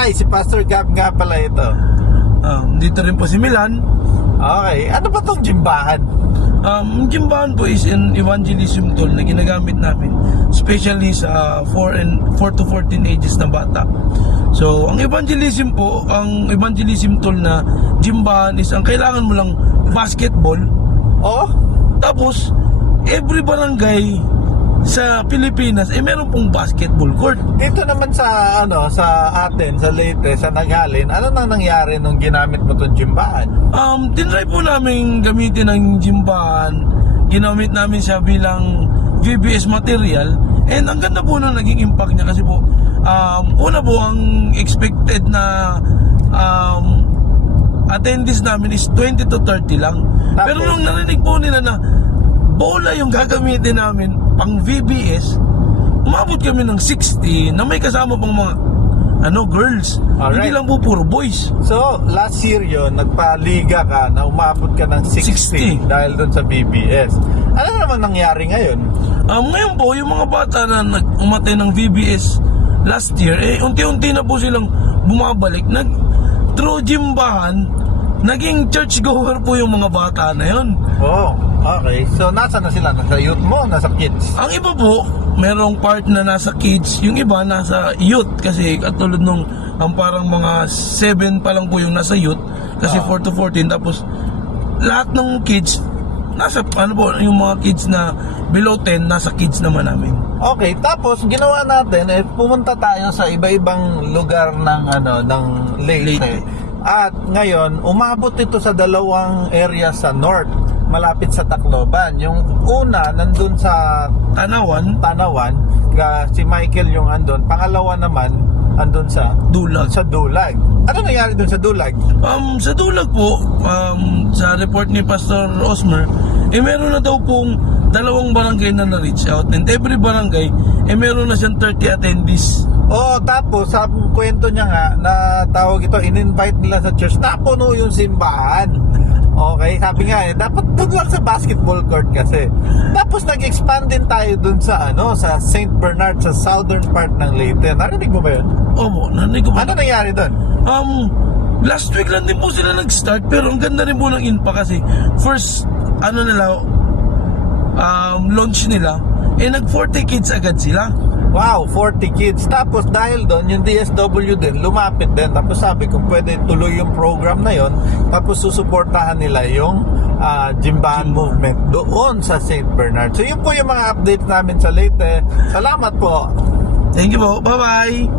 Hi, si Pastor Gab nga pala ito. Dito rin po si Milan. Okay, ano ba tong jimbahan? Jimbahan po is an evangelism tool na ginagamit namin, especially sa 4 to 14 ages na bata. So, ang evangelism tool na jimbahan is ang kailangan mo lang basketball. Oh? Tapos, every barangay sa Pilipinas meron pong basketball court. Dito naman sa sa atin, sa Leyte, sa Naghalin, ano nang nangyari nung ginamit mo tong jimbahan? Tinry po namin gamitin ang jimbahan. Ginamit namin siya bilang VBS material. And ang ganda po nung naging impact niya kasi po, una po ang expected na attendees namin is 20 to 30 lang. Tapos? Pero nung narinig po nila na bola yung gagamitin namin pang VBS, umabot kami ng 60 na may kasama pang mga girls. Alright. Hindi lang po puro boys. So, last year yon nagpaliga ka na umabot ka ng 60 dahil doon sa BBS. Ano naman nangyari ngayon? Ngayon po, yung mga bata na umatay ng VBS last year, unti-unti na po silang bumabalik. Through jimbahan, naging churchgoer po yung mga bata na yun. Oh, okay. So, nasa na sila? Nasa youth mo? Nasa kids? Ang iba po, merong part na nasa kids, yung iba nasa youth. Kasi katulad nung parang mga 7 pa lang po yung nasa youth. Kasi 4 to 14. Tapos, lahat ng kids, nasa, yung mga kids na below 10, nasa kids naman namin. Okay, tapos ginawa natin, pumunta tayo sa iba-ibang lugar ng Leyte. Leyte. At ngayon, umabot ito sa dalawang area sa north, malapit sa Tacloban. Yung una, nandun sa Tanawan, si Michael yung andun. Pangalawa naman, andun sa Dulag. Dulag. Ano nangyari dun sa Dulag? Sa Dulag po, sa report ni Pastor Osmer, meron na daw pong 2 barangay na na-reach out. And every barangay, meron na siyang 30 attendees. Oh, tapos sa kwento niya nga na tawag ito, in-invite nila sa church, napuno yung simbahan. Okay, sabi nga dapat doon lang sa basketball court kasi. Tapos nag-expand din tayo doon sa sa St. Bernard, sa southern part ng Leyte. Narinig mo ba yun? Opo, narinig ko po. Ano nangyari doon? Last week lang din po sila nag-start, pero ang ganda rin po ng impact kasi first, launch nila, nag-40 kids agad sila. Wow, 40 kids. Tapos dahil doon, yung DSW din, lumapit din. Tapos sabi kung pwede tuloy yung program na yon. Tapos susuportahan nila yung Jimbahan movement doon sa St. Bernard. So yun po yung mga updates namin sa Leyte. Salamat po. Thank you po. Bye-bye.